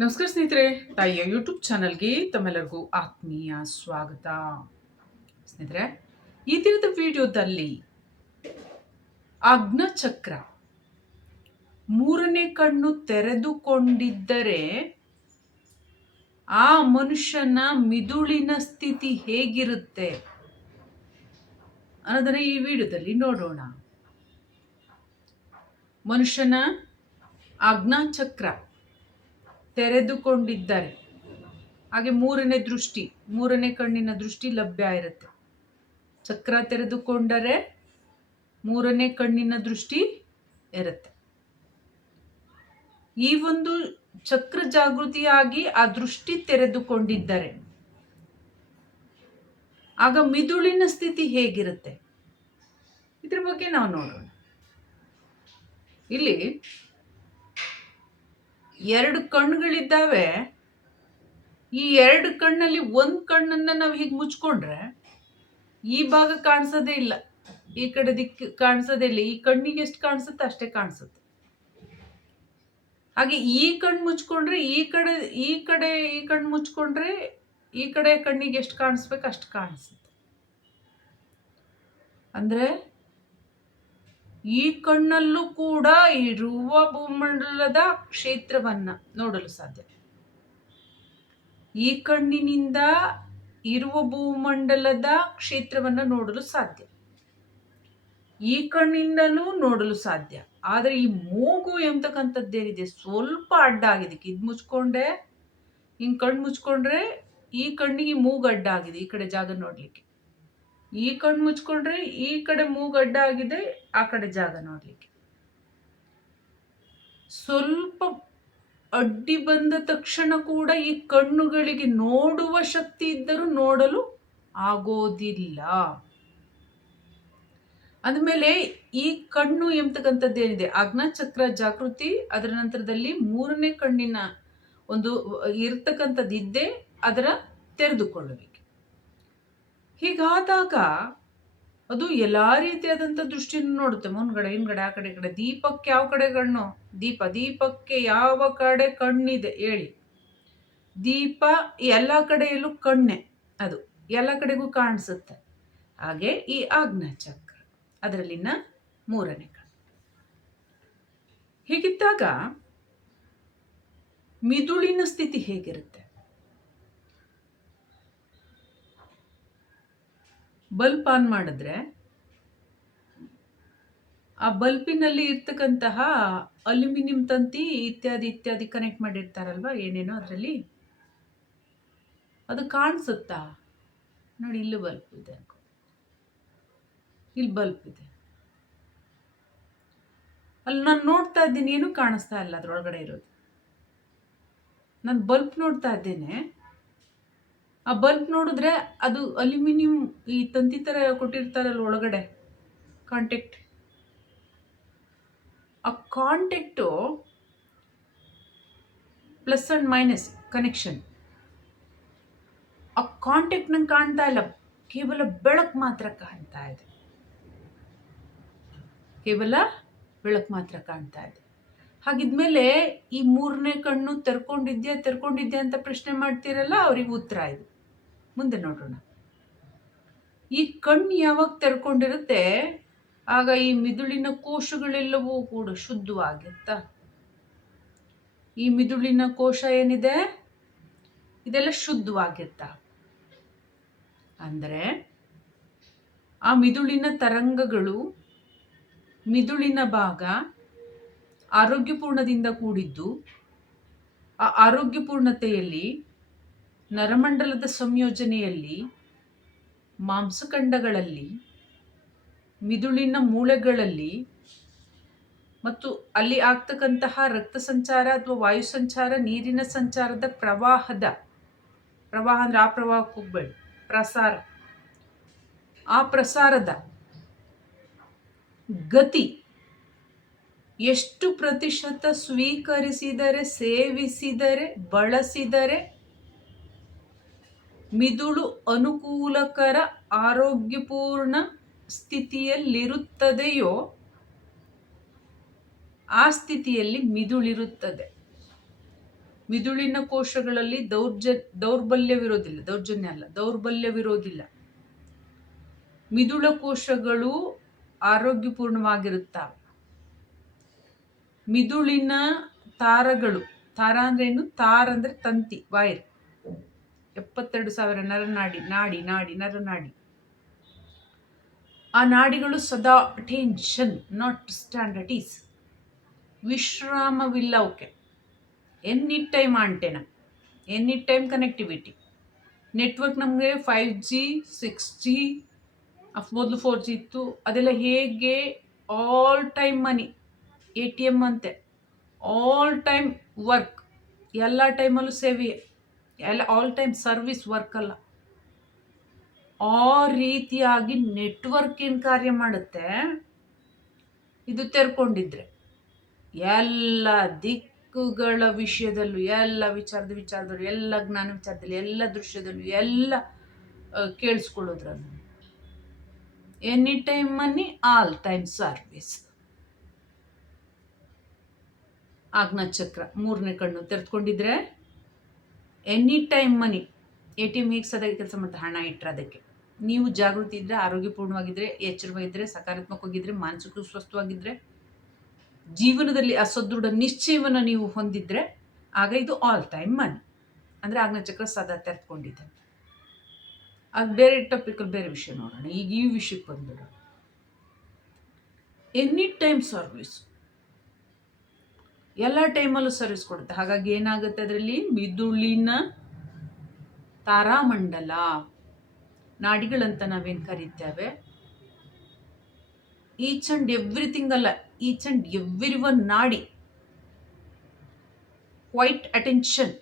ನಮಸ್ಕಾರ ಸ್ನೇಹಿತರೆ, ತಾಯಿಯ ಯೂಟ್ಯೂಬ್ ಚಾನಲ್ಗೆ ತಮ್ಮೆಲ್ಲರಿಗೂ ಆತ್ಮೀಯ ಸ್ವಾಗತ. ಸ್ನೇಹಿತರೆ, ಈ ದಿನದ ವಿಡಿಯೋದಲ್ಲಿ ಅಗ್ನಚಕ್ರ ಮೂರನೇ ಕಣ್ಣು ತೆರೆದುಕೊಂಡಿದ್ದರೆ ಆ ಮನುಷ್ಯನ ಮಿದುಳಿನ ಸ್ಥಿತಿ ಹೇಗಿರುತ್ತೆ ಅನ್ನೋದನ್ನ ಈ ವಿಡಿಯೋದಲ್ಲಿ ನೋಡೋಣ. ಮನುಷ್ಯನ ಅಗ್ನಚಕ್ರ ತೆರೆದುಕೊಂಡಿದ್ದಾರೆ. ಹಾಗೆ ಮೂರನೇ ದೃಷ್ಟಿ, ಮೂರನೇ ಕಣ್ಣಿನ ದೃಷ್ಟಿ ಲಭ್ಯ ಇರುತ್ತೆ. ಚಕ್ರ ತೆರೆದುಕೊಂಡರೆ ಮೂರನೇ ಕಣ್ಣಿನ ದೃಷ್ಟಿ ಇರುತ್ತೆ. ಈ ಒಂದು ಚಕ್ರ ಜಾಗೃತಿಯಾಗಿ ಆ ದೃಷ್ಟಿ ತೆರೆದುಕೊಂಡಿದ್ದರೆ, ಆಗ ಮಿದುಳಿನ ಸ್ಥಿತಿ ಹೇಗಿರುತ್ತೆ? ಇದ್ರ ಬಗ್ಗೆ ನಾವು ನೋಡೋಣ. ಇಲ್ಲಿ ಎರಡು ಕಣ್ಣುಗಳಿದ್ದಾವೆ. ಈ ಎರಡು ಕಣ್ಣಲ್ಲಿ ಒಂದು ಕಣ್ಣನ್ನು ನಾವು ಹೀಗೆ ಮುಚ್ಕೊಂಡ್ರೆ ಈ ಭಾಗ ಕಾಣಿಸೋದೇ ಇಲ್ಲ. ಈ ಕಡೆ ದಿಕ್ಕು ಕಾಣಿಸೋದೇ ಇಲ್ಲ. ಈ ಕಣ್ಣಿಗೆ ಎಷ್ಟು ಕಾಣಿಸುತ್ತೆ ಅಷ್ಟೇ ಕಾಣಿಸುತ್ತೆ. ಹಾಗೆ ಈ ಕಣ್ಣು ಮುಚ್ಕೊಂಡ್ರೆ ಈ ಕಡೆ ಈ ಕಡೆ ಈ ಕಣ್ಣು ಮುಚ್ಕೊಂಡ್ರೆ ಈ ಕಡೆ ಕಣ್ಣಿಗೆ ಎಷ್ಟು ಕಾಣಿಸ್ಬೇಕು ಅಷ್ಟು ಕಾಣಿಸುತ್ತೆ. ಅಂದರೆ ಈ ಕಣ್ಣಲ್ಲೂ ಕೂಡ ಇರುವ ಭೂಮಂಡಲದ ಕ್ಷೇತ್ರವನ್ನ ನೋಡಲು ಸಾಧ್ಯ. ಈ ಕಣ್ಣಿನಿಂದ ಇರುವ ಭೂಮಂಡಲದ ಕ್ಷೇತ್ರವನ್ನ ನೋಡಲು ಸಾಧ್ಯ. ಈ ಕಣ್ಣಿಂದಲೂ ನೋಡಲು ಸಾಧ್ಯ. ಆದರೆ ಈ ಮೂಗು ಎಂಬತಕ್ಕಂಥದ್ದೇನಿದೆ ಸ್ವಲ್ಪ ಅಡ್ಡ ಆಗಿದೆ ಇದು ಮುಚ್ಕೊಂಡೆ ಹಿಂಗೆ ಕಣ್ಣು ಮುಚ್ಕೊಂಡ್ರೆ ಈ ಕಣ್ಣಿಗೆ ಮೂಗು ಅಡ್ಡ ಆಗಿದೆ ಈ ಕಡೆ ಜಾಗ ನೋಡಲಿಕ್ಕೆ. ಈ ಕಣ್ಣು ಮುಚ್ಕೊಂಡ್ರೆ ಈ ಕಡೆ ಮೂಗಡ್ಡ ಆಗಿದೆ, ಆ ಕಡೆ ಜಾಗ ನೋಡ್ಲಿಕ್ಕೆ. ಸ್ವಲ್ಪ ಅಡ್ಡಿ ಬಂದ ತಕ್ಷಣ ಕೂಡ ಈ ಕಣ್ಣುಗಳಿಗೆ ನೋಡುವ ಶಕ್ತಿ ಇದ್ದರೂ ನೋಡಲು ಆಗೋದಿಲ್ಲ. ಅಂದಮೇಲೆ ಈ ಕಣ್ಣು ಎಂಬತಕ್ಕಂಥದ್ದೇನಿದೆ ಅಗ್ನಚಕ್ರ ಜಾಗೃತಿ, ಅದರ ನಂತರದಲ್ಲಿ ಮೂರನೇ ಕಣ್ಣಿನ ಒಂದು ಇರ್ತಕ್ಕಂಥದ್ದಿದ್ದೇ ಅದರ ತೆರೆದುಕೊಳ್ಳಬೇಕು. ಹೀಗಾದಾಗ ಅದು ಎಲ್ಲ ರೀತಿಯಾದಂಥ ದೃಷ್ಟಿಯನ್ನು ನೋಡುತ್ತೆ. ಮುನ್ಗಡೆ ಹಿಂದ್ಗಡೆ, ಆ ಕಡೆ ಕಡೆ. ದೀಪಕ್ಕೆ ಯಾವ ಕಡೆ ಕಣ್ಣು? ದೀಪ. ದೀಪಕ್ಕೆ ಯಾವ ಕಡೆ ಕಣ್ಣಿದೆ? ಹೇಳಿ. ದೀಪ ಎಲ್ಲ ಕಡೆಯಲ್ಲೂ ಕಣ್ಣೆ ಅದು. ಎಲ್ಲ ಕಡೆಗೂ ಕಾಣಿಸುತ್ತೆ. ಹಾಗೆ ಈ ಚಕ್ರ ಅದರಲ್ಲಿನ ಮೂರನೇ ಕಣ್ಣು. ಹೀಗಿದ್ದಾಗ ಮಿದುಳಿನ ಸ್ಥಿತಿ ಹೇಗಿರುತ್ತೆ? ಬಲ್ಪ್ ಆನ್ ಮಾಡಿದ್ರೆ ಆ ಬಲ್ಪಿನಲ್ಲಿ ಇರ್ತಕ್ಕಂತಹ ಅಲ್ಯೂಮಿನಿಯಂ ತಂತಿ ಇತ್ಯಾದಿ ಇತ್ಯಾದಿ ಕನೆಕ್ಟ್ ಮಾಡಿರ್ತಾರಲ್ವ, ಏನೇನೋ ಅದರಲ್ಲಿ? ಅದು ಕಾಣಿಸುತ್ತಾ? ನೋಡಿ, ಇಲ್ಲೂ ಬಲ್ಪ್ ಇದೆ ಇಲ್ಲಿ ಬಲ್ಪ್ ಇದೆ. ಅಲ್ಲಿ ನಾನು ನೋಡ್ತಾ ಇದ್ದೀನಿ, ಏನು ಕಾಣಿಸ್ತಾ ಇಲ್ಲ ಅದರೊಳಗಡೆ ಇರೋದು. ನಾನು ಬಲ್ಪ್ ನೋಡ್ತಾ ಇದ್ದೇನೆ. ಆ ಬಲ್ಪ್ ನೋಡಿದ್ರೆ ಅದು ಅಲ್ಯೂಮಿನಿಯಂ ಈ ತಂತಿ ಥರ ಕೊಟ್ಟಿರ್ತಾರಲ್ಲ ಒಳಗಡೆ ಕಾಂಟ್ಯಾಕ್ಟ್ ಆ contact plus and minus connection ಆ ಕಾಂಟ್ಯಾಕ್ಟ್ ನಂಗೆ ಕಾಣ್ತಾ ಇಲ್ಲ, ಕೇವಲ ಬೆಳಕು ಮಾತ್ರ ಕಾಣ್ತಾ ಇದೆ. ಕೇವಲ ಬೆಳಕು ಮಾತ್ರ ಕಾಣ್ತಾ ಇದೆ. ಹಾಗಿದ್ಮೇಲೆ ಈ ಮೂರನೇ ಕಣ್ಣು ತೆರ್ಕೊಂಡಿದ್ಯಾ ತೆರ್ಕೊಂಡಿದ್ಯಾ ಅಂತ ಪ್ರಶ್ನೆ ಮಾಡ್ತೀರಲ್ಲ, ಅವ್ರಿಗೆ ಉತ್ತರ ಇದು. ಮುಂದೆ ನೋಡೋಣ. ಈ ಕಣ್ಣು ಯಾವಾಗ ತೆರ್ಕೊಂಡಿರುತ್ತೆ, ಆಗ ಈ ಮಿದುಳಿನ ಕೋಶಗಳೆಲ್ಲವೂ ಕೂಡ ಶುದ್ಧವಾಗಿತ್ತಾ. ಈ ಮಿದುಳಿನ ಕೋಶ ಏನಿದೆ? ಇದೆಲ್ಲ ಶುದ್ಧವಾಗಿರ್ತ ಅಂದರೆ ಆ ಮಿದುಳಿನ ತರಂಗಗಳು, ಮಿದುಳಿನ ಭಾಗ ಆರೋಗ್ಯಪೂರ್ಣದಿಂದ ಕೂಡಿದ್ದು, ಆ ಆರೋಗ್ಯಪೂರ್ಣತೆಯಲ್ಲಿ ನರಮಂಡಲದ ಸಂಯೋಜನೆಯಲ್ಲಿ ಮಾಂಸಖಂಡಗಳಲ್ಲಿ, ಮಿದುಳಿನ ಮೂಳೆಗಳಲ್ಲಿ ಮತ್ತು ಅಲ್ಲಿ ಆಗ್ತಕ್ಕಂತಹ ರಕ್ತ ಸಂಚಾರ ಅಥವಾ ವಾಯು ಸಂಚಾರ ನೀರಿನ ಸಂಚಾರದ ಪ್ರವಾಹದ, ಪ್ರವಾಹ ಅಂದರೆ ಆ ಪ್ರವಾಹಕ್ಕೆ ಹೋಗ್ಬೇಡಿ, ಪ್ರಸಾರ. ಆ ಪ್ರಸಾರದ ಗತಿ ಎಷ್ಟು ಪ್ರತಿಶತ ಸ್ವೀಕರಿಸಿದರೆ, ಸೇವಿಸಿದರೆ, ಬಳಸಿದರೆ ಮಿದುಳು ಅನುಕೂಲಕರ ಆರೋಗ್ಯಪೂರ್ಣ ಸ್ಥಿತಿಯಲ್ಲಿರುತ್ತದೆಯೋ, ಆ ಸ್ಥಿತಿಯಲ್ಲಿ ಮಿದುಳಿರುತ್ತದೆ. ಮಿದುಳಿನ ಕೋಶಗಳಲ್ಲಿ ದೌರ್ಜ ದೌರ್ಬಲ್ಯವಿರೋದಿಲ್ಲ, ದೌರ್ಜನ್ಯ ಅಲ್ಲ, ದೌರ್ಬಲ್ಯವಿರೋದಿಲ್ಲ. ಮಿದುಳ ಕೋಶಗಳು ಆರೋಗ್ಯಪೂರ್ಣವಾಗಿರುತ್ತವೆ. ಮಿದುಳಿನ ತಾರಗಳು, ತಾರ ಅಂದ್ರೇನು ತಾರ ಅಂದರೆ ತಂತಿ, ವೈರ್. ಎಪ್ಪತ್ತೆರಡು ಸಾವಿರ ನರನಾಡಿ ನಾಡಿ ನಾಡಿ ನರನಾಡಿ ಆ ನಾಡಿಗಳು ಸದಾ ಟೆನ್ಷನ್ ನಾಟ್ ಸ್ಟ್ಯಾಂಡರ್ಡೀಸ್ ವಿಶ್ರಾಮವಿಲ್ಲ ಅವಕ್ಕೆ any time antenna any time connectivity network ನಮಗೆ ಫೈವ್ ಜಿ ಸಿಕ್ಸ್ ಜಿ ಮೊದಲು ಫೋರ್ ಜಿ ಇತ್ತು. ಅದೆಲ್ಲ ಹೇಗೆ? All time money A T M ಅಂತೆ. ಆಲ್ ಟೈಮ್ ವರ್ಕ್ ಎಲ್ಲ ಟೈಮಲ್ಲೂ ಸೇವೆ ಎಲ್ಲ ಆಲ್ ಟೈಮ್ ಸರ್ವಿಸ್ ವರ್ಕ್ ಅಲ್ಲ. ಆ ರೀತಿಯಾಗಿ ನೆಟ್ವರ್ಕ್ ಏನು ಕಾರ್ಯ ಮಾಡುತ್ತೆ? ಇದು ತೆರ್ಕೊಂಡಿದ್ರೆ ಎಲ್ಲ ದಿಕ್ಕುಗಳ ವಿಷಯದಲ್ಲೂ, ಎಲ್ಲ ವಿಚಾರದ ವಿಚಾರದಲ್ಲೂ, ಎಲ್ಲ ಜ್ಞಾನ ವಿಚಾರದಲ್ಲಿ, ಎಲ್ಲ ದೃಶ್ಯದಲ್ಲೂ, ಎಲ್ಲ ಕೇಳಿಸ್ಕೊಳ್ಳೋದ್ರಲ್ಲೂ. Any time money all time service ಆಜ್ಞಾ ಚಕ್ರ ಮೂರನೇ ಕಣ್ಣು ತೆರೆದುಕೊಂಡಿದ್ರೆ any time money A T M ಹೇಗೆ ಸದಾ ಕೆಲಸ ಮಾಡ್ತಾರೆ, ಹಣ ಇಟ್ಟರೆ ಅದಕ್ಕೆ. ನೀವು ಜಾಗೃತಿ ಇದ್ದರೆ ಆರೋಗ್ಯಪೂರ್ಣವಾಗಿದ್ದರೆ ಎಚ್ಚರವಾಗಿದ್ದರೆ ಸಕಾರಾತ್ಮಕವಾಗಿದ್ದರೆ ಮಾನಸಿಕ ಸ್ವಸ್ಥವಾಗಿದ್ದರೆ ಜೀವನದಲ್ಲಿ ಅಸದೃಢ ನಿಶ್ಚಯವನ್ನು ನೀವು ಹೊಂದಿದ್ರೆ, ಆಗ ಇದು ಆಲ್ ಟೈಮ್ ಮನಿ ಅಂದರೆ ಆಗ್ನ ಚಕ್ರ ಸದಾ ತೆರೆದುಕೊಂಡಿದೆ ಅದು ಬೇರೆ ಟಾಪಿಕಲ್ಲಿ ಬೇರೆ ವಿಷಯ ನೋಡೋಣ. ಈಗ ಈ ವಿಷಯಕ್ಕೆ ಬಂದ್ಬಿಡೋಣ. ಎನಿ ಟೈಮ್ ಸರ್ವಿಸ್ ಎಲ್ಲ ಟೈಮಲ್ಲೂ ಸರ್ವಿಸ್ ಕೊಡುತ್ತೆ. ಹಾಗಾಗಿ ಏನಾಗುತ್ತೆ ಅದರಲ್ಲಿ? ಮಿದುಳಿನ ತಾರಾಮಂಡಲ. ನಾಡಿಗಳಂತ ನಾವೇನು ಕರಿತೇವೆ? ಈಚ್ ಅಂಡ್ ಎವ್ರಿಥಿಂಗ್ ಅಲ್ಲ each and every one quiet. Quite attention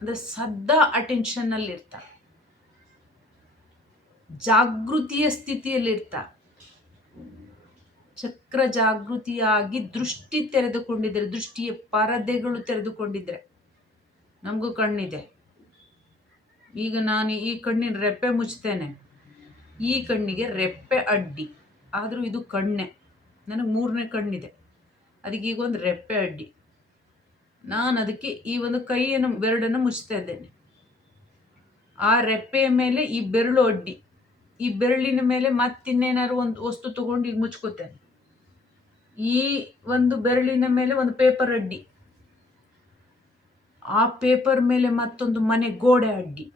ಅಂದರೆ ಸದಾ ಅಟೆನ್ಷನ್ನಲ್ಲಿರ್ತಾರೆ ಜಾಗೃತಿಯ ಸ್ಥಿತಿಯಲ್ಲಿರ್ತಾರೆ ಚಕ್ರ ಜಾಗೃತಿಯಾಗಿ ದೃಷ್ಟಿ ತೆರೆದುಕೊಂಡಿದ್ದರೆ, ದೃಷ್ಟಿಯ ಪರದೆಗಳು ತೆರೆದುಕೊಂಡಿದ್ರೆ ನಮಗೂ ಕಣ್ಣಿದೆ. ಈಗ ನಾನು ಈ ಕಣ್ಣಿನ ರೆಪ್ಪೆ ಮುಚ್ತೇನೆ ಈ ಕಣ್ಣಿಗೆ ರೆಪ್ಪೆ ಅಡ್ಡಿ. ಆದರೂ ಇದು ಕಣ್ಣೆ. ನನಗೆ ಮೂರನೇ ಕಣ್ಣಿದೆ. ಅದಕ್ಕೆ ಈಗ ಒಂದು ರೆಪ್ಪೆ ಅಡ್ಡಿ. ನಾನು ಅದಕ್ಕೆ ಈ ಒಂದು ಕೈಯನ್ನು ಬೆರಡನ್ನು ಮುಚ್ತಾ ಇದ್ದೇನೆ. ಆ ರೆಪ್ಪೆಯ ಮೇಲೆ ಈ ಬೆರಳು ಅಡ್ಡಿ. ಈ ಬೆರಳಿನ ಮೇಲೆ ಮತ್ತಿನ್ನೇನಾದ್ರು ಒಂದು ವಸ್ತು ತಗೊಂಡು ಈಗ ಮುಚ್ಕೋತೇನೆ. ಈ ಒಂದು ಬೆರಳಿನ ಮೇಲೆ ಒಂದು ಪೇಪರ್ ಅಡ್ಡಿ. ಆ ಪೇಪರ್ ಮೇಲೆ ಮತ್ತೊಂದು ಮನೆ ಗೋಡೆ ಅಡ್ಡಿ.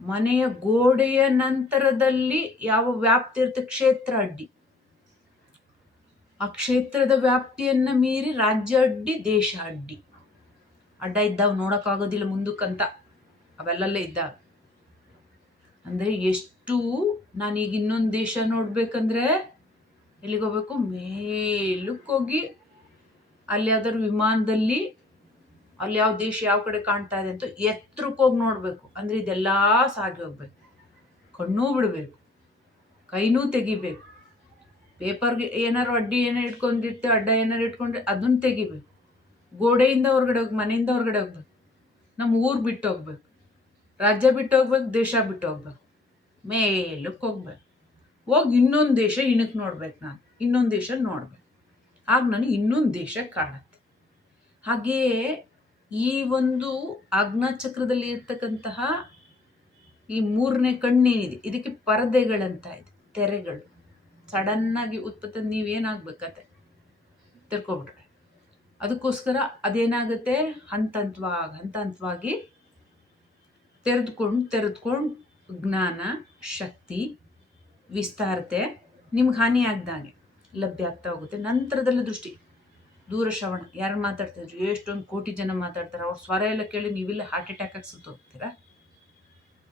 ಮನೆಯ ಗೋಡೆಯ ನಂತರದಲ್ಲಿ ಯಾವ ವ್ಯಾಪ್ತಿ ಇರುತ್ತೆ ಕ್ಷೇತ್ರ ಅಡ್ಡಿ. ಆ ಕ್ಷೇತ್ರದ ವ್ಯಾಪ್ತಿಯನ್ನ ಮೀರಿ ರಾಜ್ಯ ಅಡ್ಡಿ, ದೇಶ ಅಡ್ಡಿ. ಅಡ್ಡ ಇದ್ದಾವ, ನೋಡೋಕ್ಕಾಗೋದಿಲ್ಲ ಮುಂದಕ್ಕಂತ. ಅವೆಲ್ಲಲ್ಲೇ ಇದ್ದ ಅಂದರೆ ಎಷ್ಟು ನಾನೀಗ ಇನ್ನೊಂದು ದೇಶ ನೋಡ್ಬೇಕಂದ್ರೆ ಎಲ್ಲಿಗೆ ಹೋಗ್ಬೇಕು? ಮೇಲಕ್ಕೆ ಹೋಗಿ ಅಲ್ಲಿ ಯಾವ್ದಾದ್ರು ವಿಮಾನದಲ್ಲಿ ಅಲ್ಲಿ ಯಾವ ದೇಶ ಯಾವ ಕಡೆ ಕಾಣ್ತಾ ಇದೆ ಅಂತ ಎತ್ತರಕ್ಕೆ ಹೋಗಿ ನೋಡಬೇಕು. ಅಂದರೆ ಇದೆಲ್ಲ ಸಾಗಿ ಹೋಗ್ಬೇಕು. ಕಣ್ಣೂ ಬಿಡಬೇಕು. ಕೈನೂ ತೆಗಿಬೇಕು. ಪೇಪರ್ಗೆ ಏನಾರು ಅಡ್ಡಿ ಏನಾರು ಇಟ್ಕೊಂಡಿರ್ತೀವಿ ಅಡ್ಡ ಏನಾರು ಇಟ್ಕೊಂಡ್ರೆ ಅದನ್ನು ತೆಗಿಬೇಕು. ಗೋಡೆಯಿಂದ ಹೊರಗಡೆ ಹೋಗಿ, ಮನೆಯಿಂದ ಹೊರಗಡೆ ಹೋಗ್ಬೇಕು. ನಮ್ಮ ಊರು ಬಿಟ್ಟು ಹೋಗ್ಬೇಕು. ರಾಜ್ಯ ಬಿಟ್ಟು ಹೋಗ್ಬೇಕು, ದೇಶ ಬಿಟ್ಟು ಹೋಗ್ಬೇಕು. ಮೇಲಕ್ಕೆ ಹೋಗ್ಬೇಕು. ಹೋಗಿ ಇನ್ನೊಂದು ದೇಶ ಇಣಕ್ಕೆ ನೋಡ್ಬೇಕು ನಾನು. ಇನ್ನೊಂದು ದೇಶ ನೋಡ್ಬೇಕು. ಆಗ ನಾನು ಇನ್ನೊಂದು ದೇಶ ಕಾಣುತ್ತೆ. ಹಾಗೆಯೇ ಈ ಒಂದು ಚಕ್ರದಲ್ಲಿ ಇರ್ತಕ್ಕಂತಹ ಈ ಮೂರನೇ ಕಣ್ಣೇನಿದೆ, ಇದಕ್ಕೆ ಪರದೆಗಳಂತ ಇದೆ, ತೆರೆಗಳು. ಸಡನ್ನಾಗಿ ಉತ್ಪತ್ತಿ ನೀವೇನಾಗಬೇಕತ್ತೆ ತೆರ್ಕೊಬಿಟ್ರೆ. ಅದಕ್ಕೋಸ್ಕರ ಅದೇನಾಗುತ್ತೆ? ಹಂತ ಹಂತವಾಗಿ ಹಂತ ಹಂತವಾಗಿ ತೆರೆದುಕೊಂಡು ತೆರೆದುಕೊಂಡು ಜ್ಞಾನ, ಶಕ್ತಿ ವಿಸ್ತಾರತೆ ನಿಮ್ಗೆ ಹಾನಿ ಆಗ್ದಾಗೆ ಲಭ್ಯ ಆಗ್ತಾ ಹೋಗುತ್ತೆ. ನಂತರದಲ್ಲಿ ದೃಷ್ಟಿ. ದೂರ ಶ್ರವಣ. ಯಾರು ಮಾತಾಡ್ತಿದ್ರು? ಎಷ್ಟೊಂದು ಕೋಟಿ ಜನ ಮಾತಾಡ್ತಾರೆ. ಅವ್ರ ಸ್ವರ ಎಲ್ಲ ಕೇಳಿ ನೀವಿಲ್ಲ ಹಾರ್ಟ್ ಅಟ್ಯಾಕ್ ಆಗಿ ಸುತ್ತ ಹೋಗ್ತೀರಾ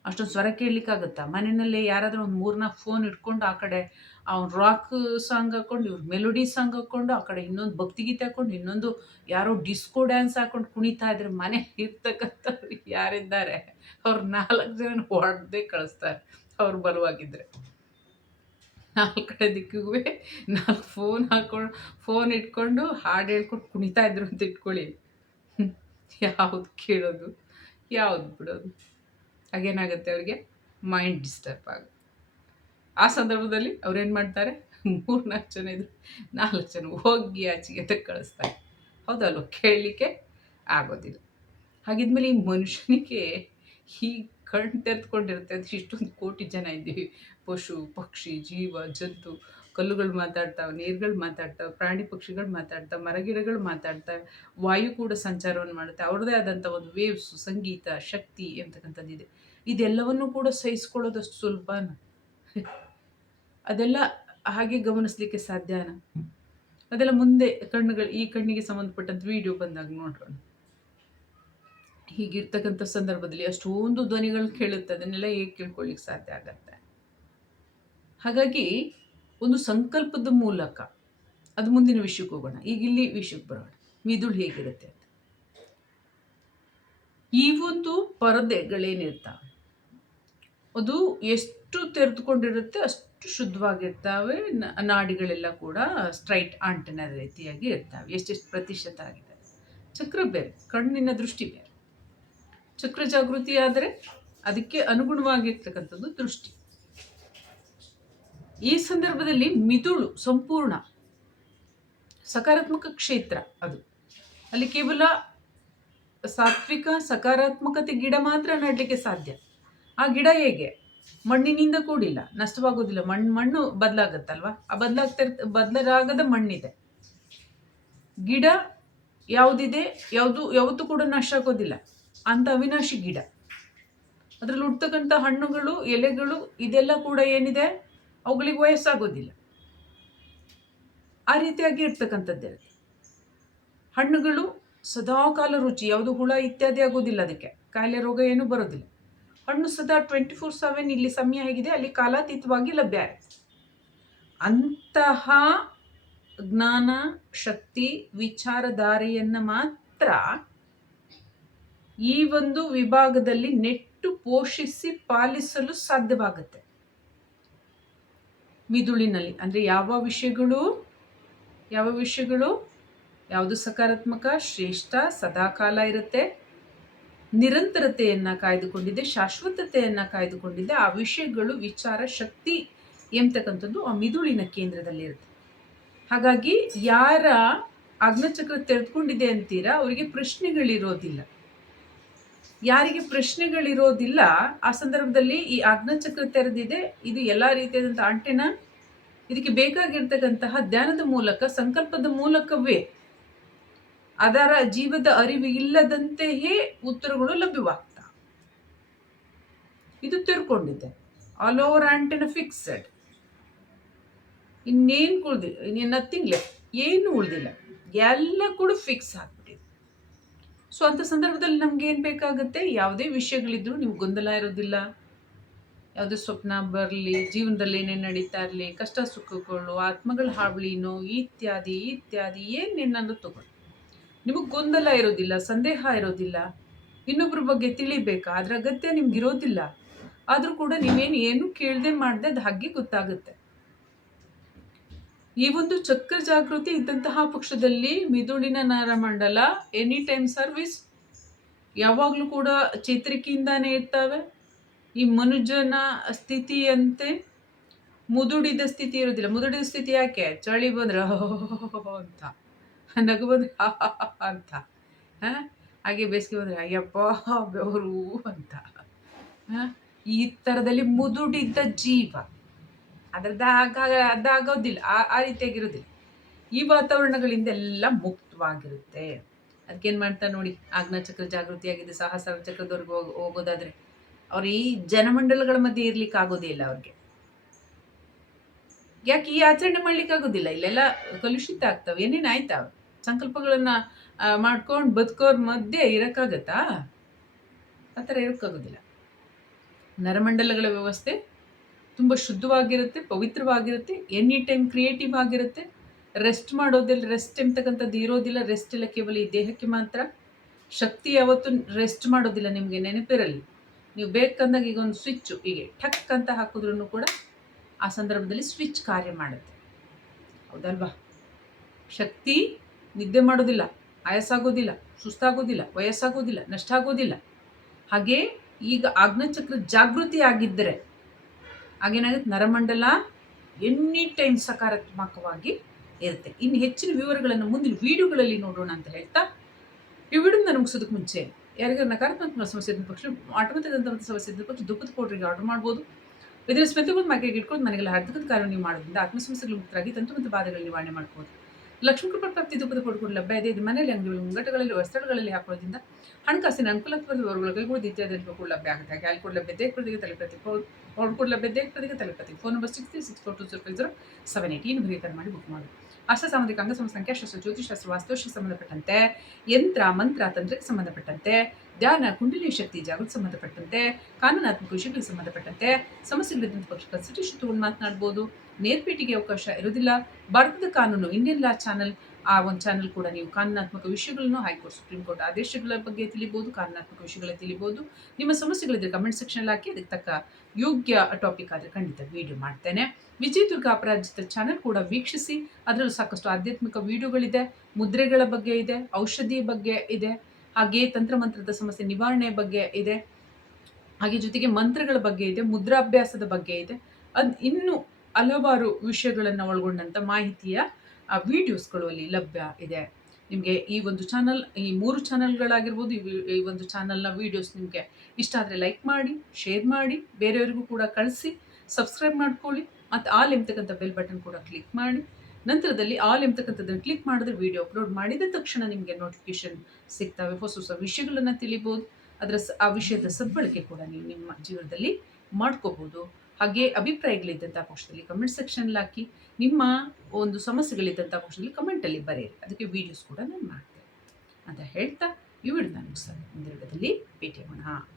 ಅಷ್ಟೊಂದು ಸ್ವರ ಕೇಳಲಿಕ್ಕಾಗುತ್ತಾ? ಮನೆಯಲ್ಲೇ ಯಾರಾದರೂ ಒಂದು ಮೂರ್ನಾಲ್ಕು ಫೋನ್ ಇಟ್ಕೊಂಡು ಆ ಕಡೆ ಅವ್ನು ರಾಕ್ ಸಾಂಗ್ ಹಾಕ್ಕೊಂಡು, ಇವ್ರು ಮೆಲೋಡಿ ಸಾಂಗ್ ಹಾಕ್ಕೊಂಡು, ಆ ಕಡೆ ಇನ್ನೊಂದು ಭಕ್ತಿಗೀತೆ ಹಾಕ್ಕೊಂಡು, ಇನ್ನೊಂದು ಯಾರೋ ಡಿಸ್ಕೋ ಡ್ಯಾನ್ಸ್ ಹಾಕ್ಕೊಂಡು ಕುಣಿತಾ ಇದ್ರೆ ಮನೆ ಇರ್ತಕ್ಕಂಥವ್ರು ಯಾರಿದ್ದಾರೆ? ಅವ್ರು ನಾಲ್ಕು ಜನ ಹೊಡೆದೇ ಕಳಿಸ್ತಾರೆ. ಅವ್ರು ಬಲವಾಗಿದ್ದರೆ ನಾಲ್ಕಡೆ ದಿಕ್ಕಿಗೂ ನಾಲ್ಕು ಫೋನ್ ಹಾಕೊಂಡು ಫೋನ್ ಇಟ್ಕೊಂಡು ಹಾಡು ಹೇಳ್ಕೊಂಡು ಕುಣಿತಾ ಇದ್ರು ಅಂತ ಇಟ್ಕೊಳ್ಳಿ. ಯಾವುದು ಕೇಳೋದು, ಯಾವುದು ಬಿಡೋದು. ಹಾಗೇನಾಗುತ್ತೆ ಅವ್ರಿಗೆ ಮೈಂಡ್ ಡಿಸ್ಟರ್ಬ್ ಆಗುತ್ತೆ ಆ ಸಂದರ್ಭದಲ್ಲಿ ಅವ್ರೇನು ಮಾಡ್ತಾರೆ? ಮೂರು ನಾಲ್ಕು ಜನ ಇದ್ರು ನಾಲ್ಕು ಜನ ಹೋಗಿ ಆಚೆಗೆ ಕಳಿಸ್ತಾರೆ. ಹೌದಲ್ವ ಕೇಳಲಿಕ್ಕೆ ಆಗೋದಿಲ್ಲ. ಹಾಗಿದ್ಮೇಲೆ ಈ ಮನುಷ್ಯನಿಗೆ ಈ ಕಣ್ಣು ತೆರೆದುಕೊಂಡಿರುತ್ತೆ ಅದು ಇಷ್ಟೊಂದು ಕೋಟಿ ಜನ ಇದ್ದೀವಿ. ಪಶು, ಪಕ್ಷಿ, ಜೀವ, ಜಂತು, ಕಲ್ಲುಗಳು ಮಾತಾಡ್ತಾವೆ, ನೀರುಗಳು ಮಾತಾಡ್ತಾವೆ, ಪ್ರಾಣಿ ಪಕ್ಷಿಗಳು ಮಾತಾಡ್ತಾವೆ, ಮರಗಿಡಗಳು ಮಾತಾಡ್ತಾವೆ, ವಾಯು ಕೂಡ ಸಂಚಾರವನ್ನು ಮಾಡುತ್ತೆ. ಅವ್ರದ್ದೇ ಆದಂಥ ಒಂದು ವೇವ್ಸ್ ಸಂಗೀತ, ಶಕ್ತಿ ಎಂತಕ್ಕಂಥದ್ದಿದೆ ಇದೆಲ್ಲವನ್ನು ಕೂಡ ಸಹಿಸ್ಕೊಳ್ಳೋದಷ್ಟು ಸುಲಭನ? ಅದೆಲ್ಲ ಹಾಗೆ ಗಮನಿಸ್ಲಿಕ್ಕೆ ಸಾಧ್ಯನ? ಅದೆಲ್ಲ ಮುಂದೆ ಕಣ್ಣುಗಳು, ಈ ಕಣ್ಣಿಗೆ ಸಂಬಂಧಪಟ್ಟಂತ ವಿಡಿಯೋ ಬಂದಾಗ ನೋಡೋಣ ಹೀಗಿರ್ತಕ್ಕಂಥ ಸಂದರ್ಭದಲ್ಲಿ ಅಷ್ಟೊಂದು ಧ್ವನಿಗಳು ಕೇಳುತ್ತೆ, ಅದನ್ನೆಲ್ಲ ಹೇಗೆ ಕೇಳ್ಕೊಳ್ಳಿಕ್ಕೆ ಸಾಧ್ಯ ಆಗತ್ತೆ? ಹಾಗಾಗಿ ಒಂದು ಸಂಕಲ್ಪದ ಮೂಲಕ ಅದು ಮುಂದಿನ ವಿಷಯಕ್ಕೆ ಹೋಗೋಣ. ಈಗ ಇಲ್ಲಿ ವಿಷಯಕ್ಕೆ ಬರೋಣ. ಮಿದುಳು ಹೇಗಿರುತ್ತೆ ಅಂತ. ಈ ಒಂದು ಪರದೆಗಳೇನಿರ್ತಾವೆ? ಅದು ಎಷ್ಟು ತೆರೆದುಕೊಂಡಿರುತ್ತೆ, ಅಷ್ಟು ಶುದ್ಧವಾಗಿರ್ತಾವೆ ನಾಡಿಗಳೆಲ್ಲ ಕೂಡ ಸ್ಟ್ರೈಟ್ ಆಂಟನ ರೀತಿಯಾಗಿ ಇರ್ತಾವೆ. ಎಷ್ಟೆಷ್ಟು ಪ್ರತಿಶತ ಆಗಿದೆ. ಚಕ್ರ ಬೇರೆ ಕಣ್ಣಿನ ದೃಷ್ಟಿ ಬೇರೆ ಚಕ್ರ ಜಾಗೃತಿ ಆದರೆ ಅದಕ್ಕೆ ಅನುಗುಣವಾಗಿರ್ತಕ್ಕಂಥದ್ದು ದೃಷ್ಟಿ. ಈ ಸಂದರ್ಭದಲ್ಲಿ ಮಿದುಳು ಸಂಪೂರ್ಣ, ಸಕಾರಾತ್ಮಕ ಕ್ಷೇತ್ರ ಅದು. ಅಲ್ಲಿ ಕೇವಲ ಸಾತ್ವಿಕ ಸಕಾರಾತ್ಮಕತೆ ಗಿಡ ಮಾತ್ರ ನೆಡಲಿಕ್ಕೆ ಸಾಧ್ಯ. ಆ ಗಿಡ ಹೇಗೆ? ಮಣ್ಣಿನಿಂದ ಕೂಡಿಲ್ಲ, ನಷ್ಟವಾಗೋದಿಲ್ಲ. ಮಣ್ಣು ಮಣ್ಣು ಬದಲಾಗತ್ತಲ್ವಾ? ಆ ಬದಲಾಗ್ತಾ ಬದಲಾಗದ ಮಣ್ಣಿದೆ. ಗಿಡ ಯಾವುದಿದೆ, ಯಾವುದು, ಯಾವತ್ತೂ ಕೂಡ ನಾಶ ಆಗೋದಿಲ್ಲ. ಅಂತ ಅವಿನಾಶಿ ಗಿಡ. ಅದರಲ್ಲಿ ಹುಡ್ತಕ್ಕಂಥ ಹಣ್ಣುಗಳು, ಎಲೆಗಳು, ಇದೆಲ್ಲ ಕೂಡ ಏನಿದೆ? ಅವುಗಳಿಗೆ ವಯಸ್ಸಾಗೋದಿಲ್ಲ. ಆ ರೀತಿಯಾಗಿ ಇರ್ತಕ್ಕಂಥದ್ದಿರುತ್ತೆ ಹಣ್ಣುಗಳು ಸದಾಕಾಲ ರುಚಿ, ಯಾವುದು ಹುಳ ಇತ್ಯಾದಿ ಆಗೋದಿಲ್ಲ ಅದಕ್ಕೆ. ಕಾಯಿಲೆ ರೋಗ ಏನೂ ಬರೋದಿಲ್ಲ. ಹಣ್ಣು ಸದಾ ಟ್ವೆಂಟಿ ಫೋರ್ ಸೆವೆನ್ ಇಲ್ಲಿ ಸಮಯ ಹೇಗಿದೆ, ಅಲ್ಲಿ ಕಾಲಾತೀತವಾಗಿ ಲಭ್ಯ ಆಗುತ್ತೆ. ಅಂತಹ ಜ್ಞಾನ, ಶಕ್ತಿ, ವಿಚಾರಧಾರೆಯನ್ನು ಮಾತ್ರ ಈ ಒಂದು ವಿಭಾಗದಲ್ಲಿ ನೆಟ್ಟು ಪೋಷಿಸಿ ಪಾಲಿಸಲು ಸಾಧ್ಯವಾಗುತ್ತೆ. ಮಿದುಳಿನಲ್ಲಿ ಅಂದರೆ ಯಾವ ವಿಷಯಗಳು? ಯಾವ ವಿಷಯಗಳು? ಯಾವುದು ಸಕಾರಾತ್ಮಕ, ಶ್ರೇಷ್ಠ, ಸದಾಕಾಲ ಇರುತ್ತೆ. ನಿರಂತರತೆಯನ್ನು ಕಾಯ್ದುಕೊಂಡಿದೆ, ಶಾಶ್ವತತೆಯನ್ನು ಕಾಯ್ದುಕೊಂಡಿದೆ. ಆ ವಿಷಯಗಳು, ವಿಚಾರ, ಶಕ್ತಿ ಎಂಬತಕ್ಕಂಥದ್ದು ಆ ಮಿದುಳಿನ ಕೇಂದ್ರದಲ್ಲಿರುತ್ತೆ ಹಾಗಾಗಿ ಯಾರ ಅಗ್ನಚಕ್ರ ತೆರೆದುಕೊಂಡಿದೆ ಅಂತೀರಾ? ಅವರಿಗೆ ಪ್ರಶ್ನೆಗಳಿರೋದಿಲ್ಲ. ಯಾರಿಗೆ ಪ್ರಶ್ನೆಗಳಿರೋದಿಲ್ಲ, ಆ ಸಂದರ್ಭದಲ್ಲಿ ಈ ಅಗ್ನಚಕ್ರ ತೆರೆದಿದೆ. ಇದು ಎಲ್ಲ ರೀತಿಯಾದಂಥ ಅಂಟೆನ ಇದಕ್ಕೆ ಬೇಕಾಗಿರ್ತಕ್ಕಂತಹ ಧ್ಯಾನದ ಮೂಲಕ, ಸಂಕಲ್ಪದ ಮೂಲಕವೇ ಅದರ ಜೀವದ ಅರಿವು ಇಲ್ಲದಂತೆಯೇ ಉತ್ತರಗಳು ಲಭ್ಯವಾಗ್ತಾ. ಇದು ತಿರ್ಕೊಂಡಿದೆ. ಆಲ್ ಓವರ್ ಆಂಟೆನ ಫಿಕ್ಸೆಡ್ ಇನ್ನೇನು ಕುಳ್ದಿಲ್ಲ ಇನ್ನೇನು ನಥಿಂಗ್ ಲೆಫ್ಟ್ ಏನು ಉಳಿದಿಲ್ಲ. ಎಲ್ಲ ಕೂಡ ಫಿಕ್ಸ್ ಆಗ್ಬಿಟ್ಟಿದೆ ಸೊ ಅಂಥ ಸಂದರ್ಭದಲ್ಲಿ ನಮ್ಗೆ ಏನು ಬೇಕಾಗುತ್ತೆ? ಯಾವುದೇ ವಿಷಯಗಳಿದ್ರು ನಿಮ್ಗೆ ಗೊಂದಲ ಇರೋದಿಲ್ಲ. ಯಾವುದೇ ಸ್ವಪ್ನ ಬರಲಿ, ಜೀವನದಲ್ಲಿ ಏನೇನು ನಡೀತಾ ಇರಲಿ, ಕಷ್ಟ ಸುಖಗಳು, ಆತ್ಮಗಳ ಹಾವಳಿನೋ ಇತ್ಯಾದಿ ಇತ್ಯಾದಿ ಏನೇನನ್ನು ತಗೊಳ್ಳಿ. ನಿಮಗೆ ಗೊಂದಲ ಇರೋದಿಲ್ಲ, ಸಂದೇಹ ಇರೋದಿಲ್ಲ. ಇನ್ನೊಬ್ಬರ ಬಗ್ಗೆ ತಿಳಿಬೇಕಾ? ಅದರ ಅಗತ್ಯ ನಿಮ್ಗೆ ಇರೋದಿಲ್ಲ. ಆದರೂ ಕೂಡ ನೀವೇನು ಏನು ಕೇಳದೆ ಮಾಡದೆ ಅದು ಹಾಗೆ ಗೊತ್ತಾಗುತ್ತೆ. ಈ ಒಂದು ಚಕ್ರ ಜಾಗೃತಿ ಇದ್ದಂತಹ ಪಕ್ಷದಲ್ಲಿ ಮಿದುಳಿನ ನರಮಂಡಲ ಎನಿ ಟೈಮ್ ಸರ್ವಿಸ್ ಯಾವಾಗಲೂ ಕೂಡ ಚೇತರಿಕೆಯಿಂದಾನೇ ಇರ್ತವೆ. ಈ ಮನುಜನ ಸ್ಥಿತಿಯಂತೆ ಮುದುಡಿದ ಸ್ಥಿತಿ ಇರೋದಿಲ್ಲ ಮುದುಡಿದ ಸ್ಥಿತಿ ಯಾಕೆ? ಚಳಿ ಬಂದ್ರೆ ಅಂತ. ನಗು ಬಂದ್ರೆ ಅಂತ. ಹಾಗೆ ಬೇಸಿಗೆ ಬಂದರೆ ಅಯ್ಯಪ್ಪ, ಬೆವರು ಅಂತ. ಈ ಥರದಲ್ಲಿ ಮುದುಡಿದ್ದ ಜೀವ. ಅದರದ್ದು ಆಗ ಅದಾಗೋದಿಲ್ಲ ಆ ಆ ರೀತಿಯಾಗಿರೋದಿಲ್ಲ. ಈ ವಾತಾವರಣಗಳಿಂದ ಎಲ್ಲ ಮುಕ್ತವಾಗಿರುತ್ತೆ. ಅದಕ್ಕೇನು ಮಾಡ್ತಾರೆ ನೋಡಿ ಚಕ್ರ ಜಾಗೃತಿಯಾಗಿದೆ, ಸಹಸ್ರ ಚಕ್ರದವ್ರಿಗೆ ಹೋಗಿ, ಹೋಗೋದಾದ್ರೆ ಅವ್ರ ಈ ಜನಮಂಡಲಗಳ ಮಧ್ಯೆ ಇರ್ಲಿಕ್ಕೆ ಆಗೋದೇ ಇಲ್ಲ ಅವ್ರಿಗೆ. ಯಾಕೆ ಈ ಆಚರಣೆ ಮಾಡ್ಲಿಕ್ಕೆ ಆಗೋದಿಲ್ಲ? ಇಲ್ಲೆಲ್ಲ ಕಲುಷಿತ ಆಗ್ತವೆ. ಏನೇನು ಆಯ್ತಾವೆ ಸಂಕಲ್ಪಗಳನ್ನು ಮಾಡ್ಕೊಂಡು ಬದುಕೋರ್ ಮಧ್ಯೆ ಇರೋಕ್ಕಾಗತ್ತಾ? ಆ ಥರ ಇರೋಕ್ಕಾಗೋದಿಲ್ಲ. ನರಮಂಡಲಗಳ ವ್ಯವಸ್ಥೆ ತುಂಬ ಶುದ್ಧವಾಗಿರುತ್ತೆ, ಪವಿತ್ರವಾಗಿರುತ್ತೆ ಎನಿ ಟೈಮ್ ಕ್ರಿಯೇಟಿವ್ ಆಗಿರುತ್ತೆ. ರೆಸ್ಟ್ ಮಾಡೋದಿಲ್ಲ ರೆಸ್ಟ್ ಎಂತಕ್ಕಂಥದ್ದು ಇರೋದಿಲ್ಲ ರೆಸ್ಟ್ ಎಲ್ಲ ಕೇವಲ ಈ ದೇಹಕ್ಕೆ ಮಾತ್ರ. ಶಕ್ತಿ ಯಾವತ್ತು ರೆಸ್ಟ್ ಮಾಡೋದಿಲ್ಲ ನಿಮಗೆ ನೆನಪಿರಲಿ. ನೀವು ಬೇಕಂದಾಗ ಈಗ ಒಂದು ಸ್ವಿಚ್ಚು ಹೀಗೆ ಠಕ್ ಅಂತ ಹಾಕಿದ್ರೂ ಕೂಡ ಆ ಸಂದರ್ಭದಲ್ಲಿ ಸ್ವಿಚ್ ಕಾರ್ಯ ಮಾಡುತ್ತೆ. ಹೌದಲ್ವಾ? ಶಕ್ತಿ ನಿದ್ದೆ ಮಾಡೋದಿಲ್ಲ, ಆಯಾಸಾಗೋದಿಲ್ಲ, ಸುಸ್ತಾಗೋದಿಲ್ಲ, ವಯಸ್ಸಾಗೋದಿಲ್ಲ ನಷ್ಟ ಆಗೋದಿಲ್ಲ ಹಾಗೆ ಈಗ ಆಗ್ನಚಕ್ರ ಜಾಗೃತಿ ಆಗಿದ್ದರೆ ಹಾಗೇನಾಗುತ್ತೆ? ನರಮಂಡಲ ಎನಿ ಟೈಮ್ ಸಕಾರಾತ್ಮಕವಾಗಿ ಇರುತ್ತೆ. ಇನ್ನು ಹೆಚ್ಚಿನ ವಿವರಗಳನ್ನು ಮುಂದಿನ ವಿಡಿಯೋಗಳಲ್ಲಿ ನೋಡೋಣ ಅಂತ ಹೇಳ್ತಾ, ಈ ವಿಡಿಯೋನ ಮುಗಿಸೋದಕ್ಕೆ ಮುಂಚೆ ಯಾರಿಗಾರು ನಕಾರಾತ್ಮಕ ಸಮಸ್ಯೆ ಇದ್ದ ಪಕ್ಷ ಆಟೋಮೆಟಿಕ್ ಅಂತ ಸಮಸ್ಯೆ ಇದ್ದ ಪಕ್ಷ ದುಃಖದ ಕೋಟ್ರಿಗೆ ಆರ್ಡರ್ ಮಾಡ್ಬೋದು. ಇದರ ಸ್ಪೆಂತಗೊಂಡು ಮೈಕೆಗೆ ಇಟ್ಕೊಂಡು ಮನೆಗೆಲ್ಲ ಹರ್ಧಕದ ಕಾರ್ಯ ನೀವು ಮಾಡೋದ್ರಿಂದ ಆತ್ಮಸಮಸ್ಯೆಗಳು ಮುಕ್ತರಾಗಿ ತಂತು ಮತ್ತು ಬಾಧೆಗಳು ನಿವಾರಣೆ ಮಾಡ್ಬೋದು. ಲಕ್ಷ್ಮೀ ಕೃಪಾ ಪ್ರಾಪ್ತಿ ದುಃಖದ ಪೌಡ್ಗಳು ಲಭ್ಯ ಇದೆ. ಇದು ಮನೆಯಲ್ಲಿ ಅಂಗಡಿಗಳು ಮುಂಗಟಗಳಲ್ಲಿ ವಸ್ತ್ರಗಳಲ್ಲಿ ಹಾಕೋದ್ರಿಂದ ಹಣಕಾಸಿನ ಅನುಕೂಲತ್ವದ ವರ್ಗಗಳು ಇತ್ಯಾದಿ ಕೂಡ ಲಭ್ಯ ಆಗುತ್ತೆ. ಹಾಗೆ ಅಲ್ಲಿ ಕೂಡ ಲಭ್ಯ ದೇಹಕ್ಕೆ ತಲೆಪತಿ ಪೌಡ್ ಕೂಡ ಲಭ್ಯ ದೇಹಕ್ಕೆ ತಲೆಪತಿ phone number six three six four two zero five zero seven eight ಏನು ಬರೀ ಮಾಡಿ ಬುಕ್ ಮಾಡಿ. ಅಷ್ಟ ಸಾಮಾಜಿಕ ಅಂಗಸಮ ಸಂಖ್ಯಾಶಾಸ್ತ್ರ ಜ್ಯೋತಿಷಾಸ್ತ್ರ ವಾಸ್ತುಶ ಸಂಬಂಧಪಟ್ಟಂತೆ ಯಂತ್ರ, ಮಂತ್ರ ತಂತ್ರಕ್ಕೆ ಸಂಬಂಧಪಟ್ಟಂತೆ ಧ್ಯಾನ, ಕುಂಡಲಿ ಶಕ್ತಿ, ಜಾಗೃತಿ ಸಂಬಂಧಪಟ್ಟಂತೆ ಕಾನೂನಾತ್ಮಕ ವಿಷಯಗಳಿಗೆ ಸಂಬಂಧಪಟ್ಟಂತೆ ಸಮಸ್ಯೆಗಳಿದ್ದಂಥ ಪಕ್ಷ ಕನ್ಸಲ್ಟೇಷನ್ ತಗೊಂಡು ಮಾತನಾಡ್ಬೋದು ನೇರ್ಪೇಟಿಗೆ ಅವಕಾಶ ಇರೋದಿಲ್ಲ ಭಾರತದ ಕಾನೂನು ಇಂಡಿಯನ್ ಲಾ ಚಾನಲ್ ಆ ಒಂದು ಚಾನಲ್ ಕೂಡ ನೀವು ಕಾನೂನಾತ್ಮಕ ವಿಷಯಗಳನ್ನು ಹೈಕೋರ್ಟ್, ಸುಪ್ರೀಂ ಕೋರ್ಟ್ ಆದೇಶಗಳ ಬಗ್ಗೆ ತಿಳಿಬೋದು, ಕಾನೂನಾತ್ಮಕ ವಿಷಯಗಳ ತಿಳಿಬೋದು. ನಿಮ್ಮ ಸಮಸ್ಯೆಗಳಿದ್ರೆ ಕಮೆಂಟ್ ಸೆಕ್ಷನ್ ಹಾಕಿ, ಅದಕ್ಕೆ ತಕ್ಕ ಯೋಗ್ಯ ಟಾಪಿಕ್ ಆದರೆ ಖಂಡಿತ ವಿಡಿಯೋ ಮಾಡ್ತೇನೆ. ವಿಜಯ್ ದುರ್ಗ ಅಪರಾಜಿತ ಚಾನಲ್ ಕೂಡ ವೀಕ್ಷಿಸಿ, ಅದರಲ್ಲೂ ಸಾಕಷ್ಟು ಆಧ್ಯಾತ್ಮಿಕ ವಿಡಿಯೋಗಳಿದೆ ಮುದ್ರೆಗಳ ಬಗ್ಗೆ ಇದೆ, ಔಷಧಿ ಬಗ್ಗೆ ಇದೆ, ಹಾಗೆ ತಂತ್ರಮಂತ್ರದ ಸಮಸ್ಯೆ ನಿವಾರಣೆ ಬಗ್ಗೆ ಇದೆ, ಹಾಗೆ ಜೊತೆಗೆ ಮಂತ್ರಗಳ ಬಗ್ಗೆ ಇದೆ, ಮುದ್ರಾಭ್ಯಾಸದ ಬಗ್ಗೆ ಇದೆ. ಅದು ಇನ್ನೂ ಹಲವಾರು ವಿಷಯಗಳನ್ನು ಒಳಗೊಂಡಂಥ ಮಾಹಿತಿಯ ವಿಡಿಯೋಸ್ಗಳು ಅಲ್ಲಿ ಲಭ್ಯ ಇದೆ. ನಿಮಗೆ ಈ ಒಂದು ಚಾನಲ್ ಈ ಮೂರು ಚಾನಲ್ಗಳಾಗಿರ್ಬೋದು ಈ ಒಂದು ಚಾನಲ್ನ ವೀಡಿಯೋಸ್ ನಿಮಗೆ ಇಷ್ಟ ಆದರೆ ಲೈಕ್ ಮಾಡಿ ಶೇರ್ ಮಾಡಿ, ಬೇರೆಯವರಿಗೂ ಕೂಡ ಕಳಿಸಿ ಸಬ್ಸ್ಕ್ರೈಬ್ ಮಾಡ್ಕೊಳ್ಳಿ, ಮತ್ತು ಆಲ್ ಎಂಬತಕ್ಕಂಥ ಬೆಲ್ ಬಟನ್ ಕೂಡ ಕ್ಲಿಕ್ ಮಾಡಿ. ನಂತರದಲ್ಲಿ ಆಲ್ ಎಂಬತಕ್ಕಂಥದ್ದನ್ನು ಕ್ಲಿಕ್ ಮಾಡಿದ್ರೆ ವೀಡಿಯೋ ಅಪ್ಲೋಡ್ ಮಾಡಿದ ತಕ್ಷಣ ನಿಮಗೆ ನೋಟಿಫಿಕೇಶನ್ ಸಿಗ್ತವೆ. ಹೊಸ ಹೊಸ ವಿಷಯಗಳನ್ನು ತಿಳಿಬೋದು. ಅದರ ಆ ವಿಷಯದ ಸದ್ಬಳಕೆ ಕೂಡ ನೀವು ನಿಮ್ಮ ಜೀವನದಲ್ಲಿ ಮಾಡ್ಕೋಬೋದು. ಹಾಗೆ ಅಭಿಪ್ರಾಯಗಳಿದ್ದಂಥ ಪಕ್ಷದಲ್ಲಿ ಕಮೆಂಟ್ ಸೆಕ್ಷನ್ ಹಾಕಿ, ನಿಮ್ಮ ಒಂದು ಸಮಸ್ಯೆಗಳಿದ್ದಂಥ ಪಕ್ಷದಲ್ಲಿ ಕಮೆಂಟಲ್ಲಿ ಬರೆಯಿರಿ. ಅದಕ್ಕೆ ವೀಡಿಯೋಸ್ ಕೂಡ ನಾನು ಮಾಡ್ತೇನೆ. ಅಂತ ಹೇಳ್ತಾ, ಈ ವಿಡಿಯೋ ನಾನು ಮುಂದಿನ ವಿಡಿಯೋದಲ್ಲಿ ಭೇಟಿ ಮಾಡೋಣ